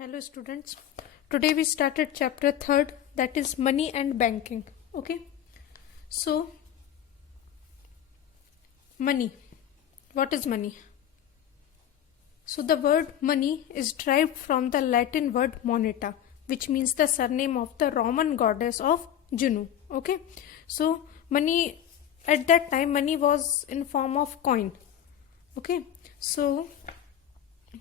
Hello students. Today we started chapter 3rd, that is money and banking. Okay. So money. What is money? So the word money is derived from the Latin word moneta, which means the surname of the Roman goddess of Juno. Okay. So money, at that time money was in form of coin. Okay. So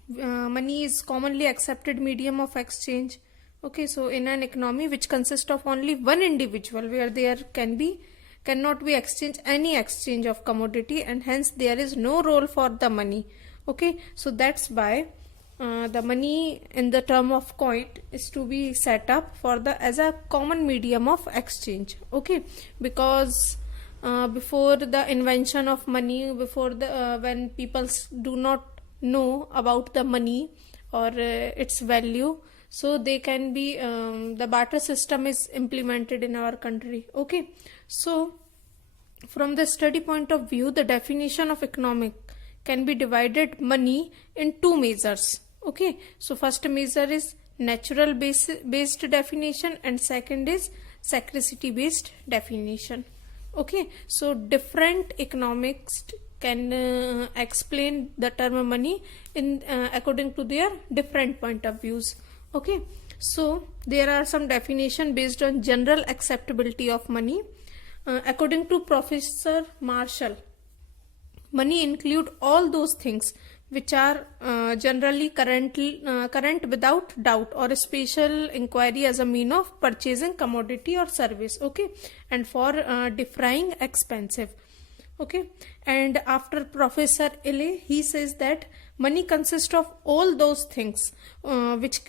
money is commonly accepted medium of exchange. Okay, so in an economy which consists of only one individual, where there cannot be any exchange of commodity, and hence there is no role for the money. Okay, so that's why the money in the term of coin is to be set up for the as a common medium of exchange. Okay, because before the invention of money, before the when people do not know about the money or its value, so they can be the barter system is implemented in our country. Okay, so from the study point of view, the definition of economic can be divided money in two measures. Okay, so first measure is natural based definition and second is scarcity based definition. Okay, so different economics can explain the term money in according to their different point of views. Okay, so there are some definition based on general acceptability of money. According to Professor Marshall, money include all those things which are generally current without doubt or a special inquiry as a mean of purchasing commodity or service. Okay, and for defraying expensive. Okay, and after Professor Ille, he says that money consists of all those things which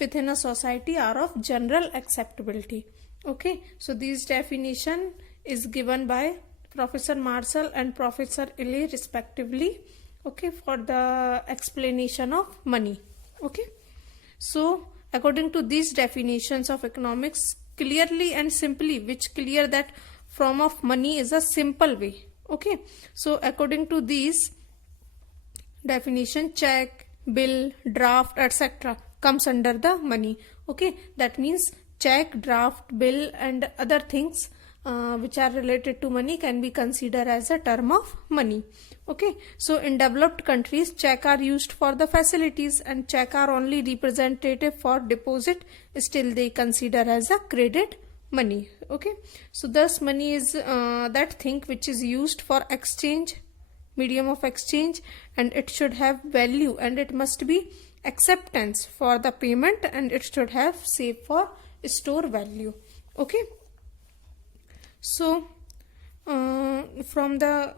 within a society are of general acceptability. Okay, so this definition is given by Professor Marshall and Professor Ille respectively. Okay, for the explanation of money. Okay, so according to these definitions of economics, clearly and simply, which clear that form of money is a simple way. Okay, so according to these definition, check, bill, draft, etc. comes under the money. Okay, that means check, draft, bill and other things which are related to money can be considered as a term of money. Okay, so in developed countries, check are used for the facilities and check are only representative for deposit, still they consider as a credit money. Okay, so thus money is that thing which is used for exchange, medium of exchange, and it should have value and it must be acceptance for the payment and it should have safe for store value. Okay, so from the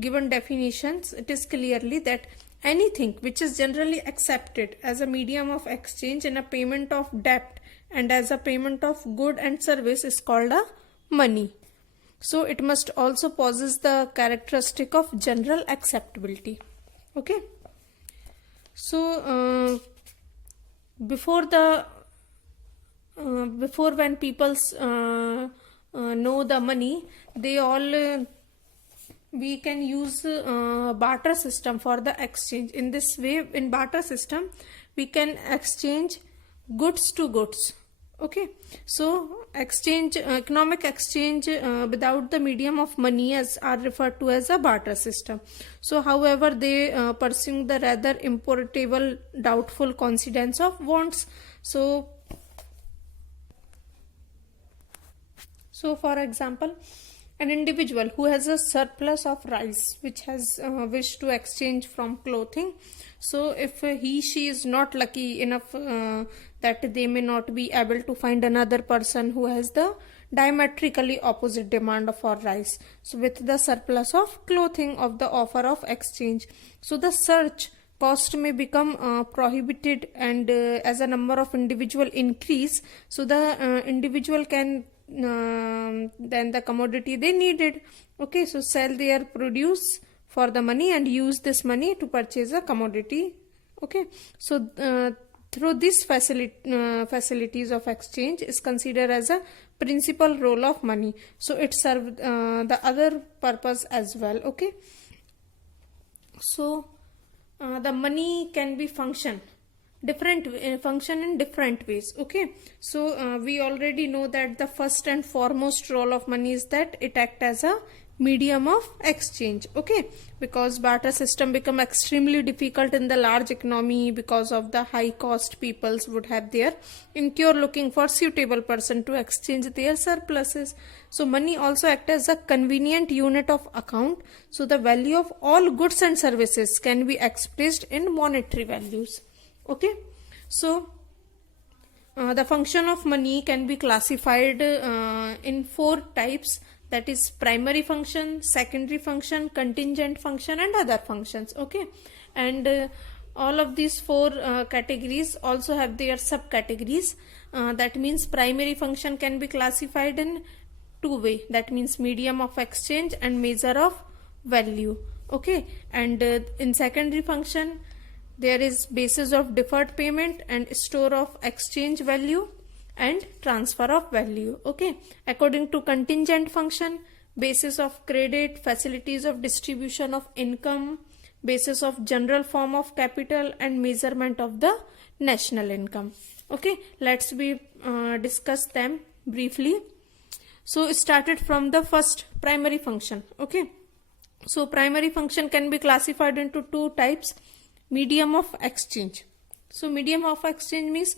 given definitions, it is clearly that anything which is generally accepted as a medium of exchange in a payment of debt and as a payment of good and service is called a money. So it must also possess the characteristic of general acceptability. Okay, so before when people know the money, they all we can use barter system for the exchange. In this way, in barter system, we can exchange goods to goods. Okay, so exchange, economic exchange without the medium of money as are referred to as a barter system. So however, they pursue the rather importable doubtful coincidence of wants. So for example, an individual who has a surplus of rice which has wished to exchange from clothing, so if she is not lucky enough that they may not be able to find another person who has the diametrically opposite demand for rice, so with the surplus of clothing of the offer of exchange, so the search cost may become prohibited and as a number of individual increase, so the individual can then the commodity they needed, okay, so sell their produce for the money and use this money to purchase a commodity. Okay, so through this facilities of exchange is considered as a principal role of money, so it serves the other purpose as well. Okay, so the money can be function different function in different ways. Okay, so we already know that the first and foremost role of money is that it act as a medium of exchange. Okay, because barter system become extremely difficult in the large economy because of the high cost peoples would have their incur looking for suitable person to exchange their surpluses. So money also act as a convenient unit of account, so the value of all goods and services can be expressed in monetary values. Okay, so the function of money can be classified in four types, that is primary function, secondary function, contingent function and other functions. Okay, and all of these four categories also have their subcategories. That means primary function can be classified in two way, that means medium of exchange and measure of value. Okay, and in secondary function there is basis of deferred payment and store of exchange value and transfer of value. Okay, according to contingent function, basis of credit, facilities of distribution of income, basis of general form of capital and measurement of the national income. Okay, let's be discuss them briefly. So started from the first, primary function. Okay, so primary function can be classified into two types, medium of exchange. So medium of exchange means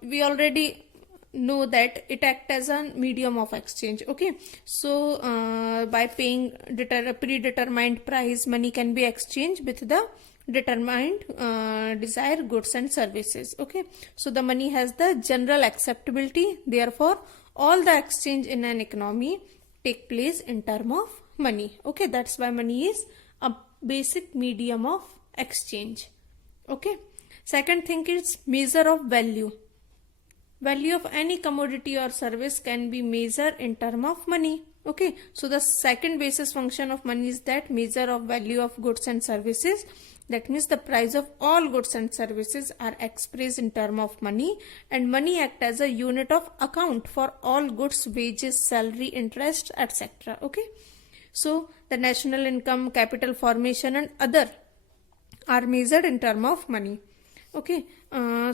we already know that it acts as a medium of exchange. Okay, so by paying predetermined price, money can be exchanged with the determined desired goods and services. Okay, so the money has the general acceptability, therefore all the exchange in an economy take place in term of money. Okay, that's why money is a basic medium of exchange. Okay, second thing is measure of value. Value of any commodity or service can be measured in term of money. Okay, so the second basis function of money is that measure of value of goods and services. That means the price of all goods and services are expressed in term of money, and money act as a unit of account for all goods, wages, salary, interest, etc. Okay, so the national income, capital formation and other are measured in term of money. Okay,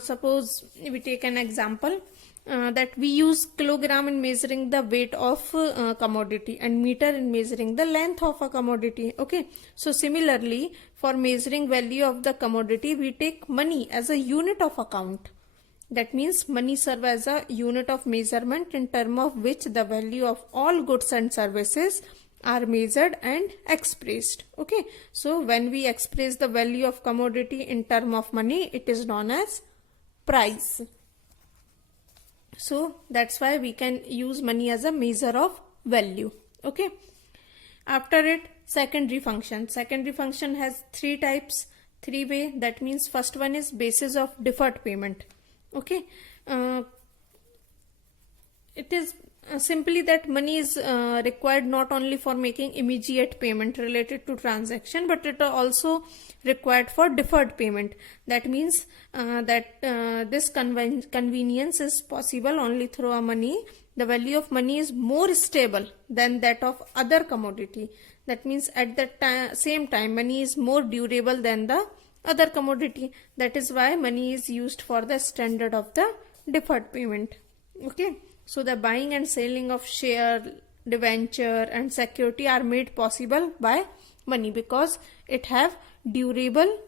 suppose we take an example that we use kilogram in measuring the weight of commodity and meter in measuring the length of a commodity. Okay, so similarly for measuring value of the commodity we take money as a unit of account. That means money serve as a unit of measurement in term of which the value of all goods and services are measured and expressed. Okay, so when we express the value of commodity in term of money, it is known as price. So that's why we can use money as a measure of value. Okay, after it, secondary function. Secondary function has three types, three way. That means first one is basis of deferred payment. Okay, it is simply that money is required not only for making immediate payment related to transaction, but it also required for deferred payment. That means that this convenience is possible only through a money. The value of money is more stable than that of other commodity. That means at the same time money is more durable than the other commodity. That is why money is used for the standard of the deferred payment. Okay, so the buying and selling of share, debenture and security are made possible by money because it have durable,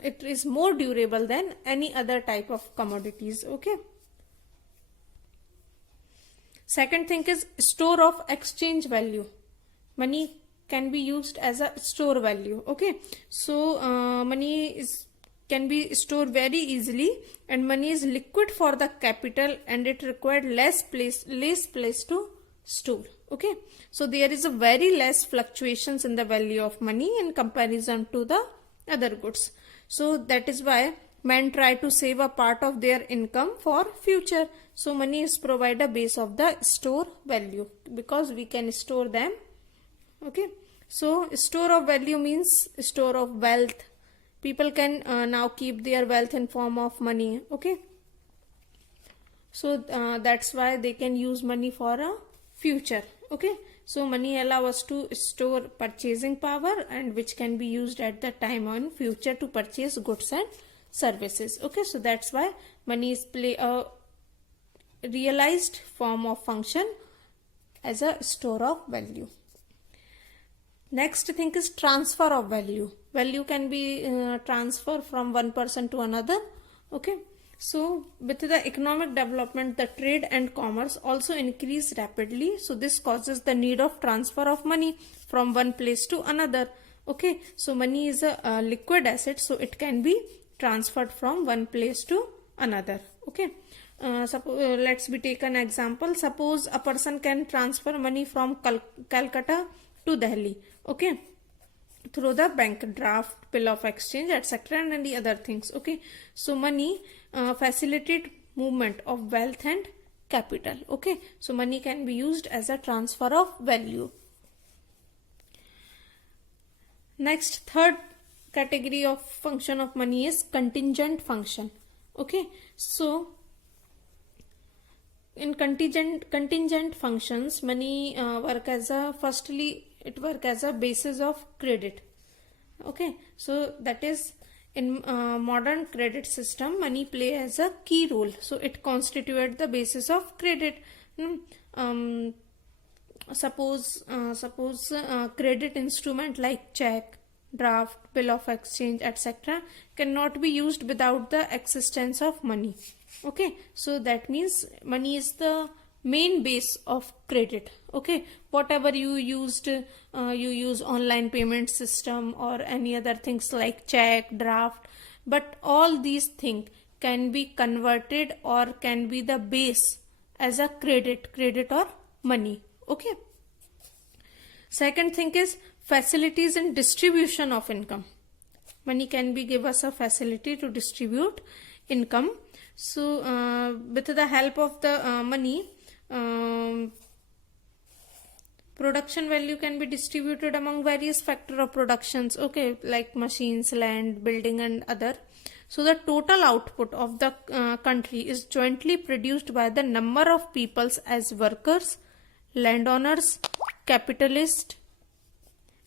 it is more durable than any other type of commodities. Okay, second thing is store of exchange value. Money can be used as a store value. Okay, so money can be stored very easily, and money is liquid for the capital and it required less place to store. Okay, so there is a very less fluctuations in the value of money in comparison to the other goods. So that is why men try to save a part of their income for future. So money is provide a base of the store value because we can store them. Okay, so store of value means store of wealth. People can now keep their wealth in form of money. Okay, so that's why they can use money for a future. Okay, So money allow us to store purchasing power, and which can be used at the time or in future to purchase goods and services. Okay, so that's why money is play a realized form of function as a store of value. Next thing is transfer of value. Value can be transferred from one person to another. Okay, so with the economic development, the trade and commerce also increase rapidly. So this causes the need of transfer of money from one place to another. Okay, so money is a liquid asset, so it can be transferred from one place to another. Okay, let's be take an example. Suppose a person can transfer money from Calcutta to Delhi. Okay, through the bank draft, bill of exchange, etc., and the other things. Okay, so money facilitate movement of wealth and capital. Okay, so money can be used as a transfer of value. Next, third category of function of money is contingent function. Okay, so in contingent functions, money work as a it work as a basis of credit. Okay, so that is in modern credit system, money play as a key role. So it constitute the basis of credit. Suppose credit instrument like check, draft, bill of exchange, etc. cannot be used without the existence of money. Okay, so that means money is the main base of credit. Okay, whatever you used, you use online payment system or any other things like check, draft, but all these things can be converted or can be the base as a credit or money. Okay, second thing is facilities in distribution of income. Money can be give us a facility to distribute income. So with the help of the money, production value can be distributed among various factor of productions. Okay, like machines, land, building, and other. So the total output of the country is jointly produced by the number of peoples as workers, landowners, capitalists,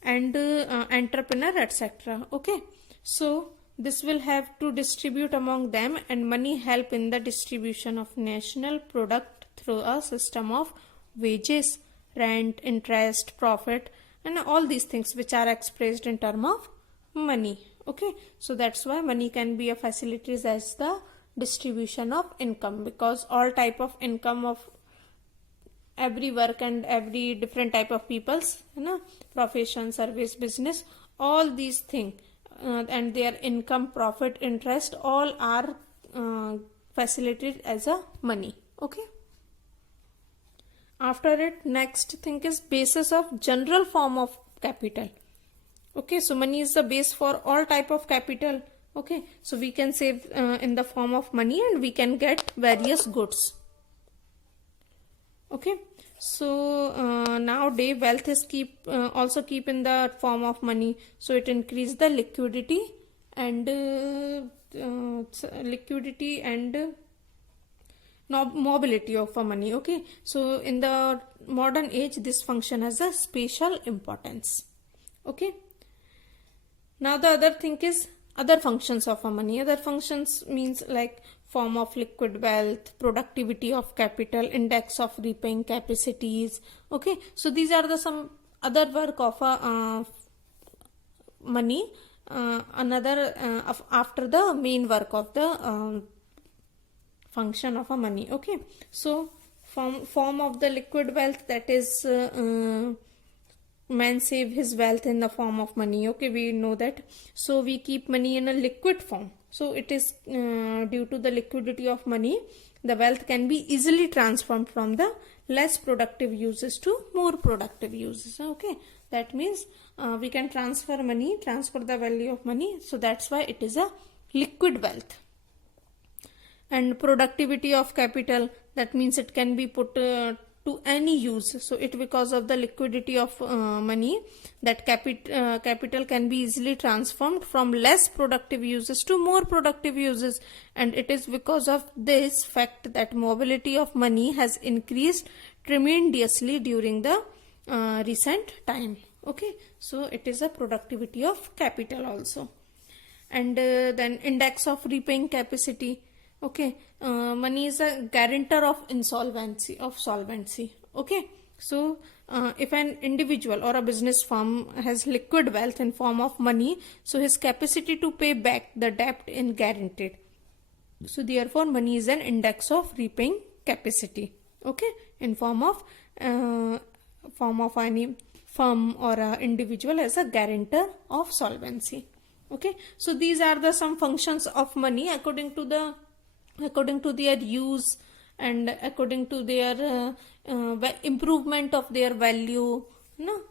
and entrepreneur, etc. Okay, so this will have to distribute among them, and money help in the distribution of national product through a system of wages, rent, interest, profit, and all these things which are expressed in term of money. Okay, so that's why money can be a facilities as the distribution of income, because all type of income of every work and every different type of people's, profession, service, business, all these things and their income, profit, interest, all are facilitated as a money. Okay, after it, next thing is basis of general form of capital. Okay, so money is the base for all type of capital. Okay, so we can save in the form of money and we can get various goods. Okay, so nowadays wealth is also keep in the form of money, so it increase the liquidity and mobility of money. Okay, so in the modern age this function has a special importance. Okay, now the other thing is other functions of money. Other functions means like form of liquid wealth, productivity of capital, index of repaying capacities. Okay, so these are the some other work of money, after the main work of the function of money. Okay, so form of the liquid wealth, that is man save his wealth in the form of money. Okay, we know that. So we keep money in a liquid form. So it is due to the liquidity of money, the wealth can be easily transformed from the less productive uses to more productive uses. Okay, that means we can transfer the value of money. So that's why it is a liquid wealth. And productivity of capital, that means it can be put to any use. So it, because of the liquidity of money, that capital can be easily transformed from less productive uses to more productive uses. And it is because of this fact that mobility of money has increased tremendously during the recent time. Okay, so it is a productivity of capital also. And then index of repaying capacity. Okay, money is a guarantor of solvency. Okay, so if an individual or a business firm has liquid wealth in form of money, so his capacity to pay back the debt is guaranteed. So therefore money is an index of repaying capacity. Okay, in form of any firm or a individual as a guarantor of solvency. Okay, so these are the some functions of money according to their use and according to their improvement of their value, no,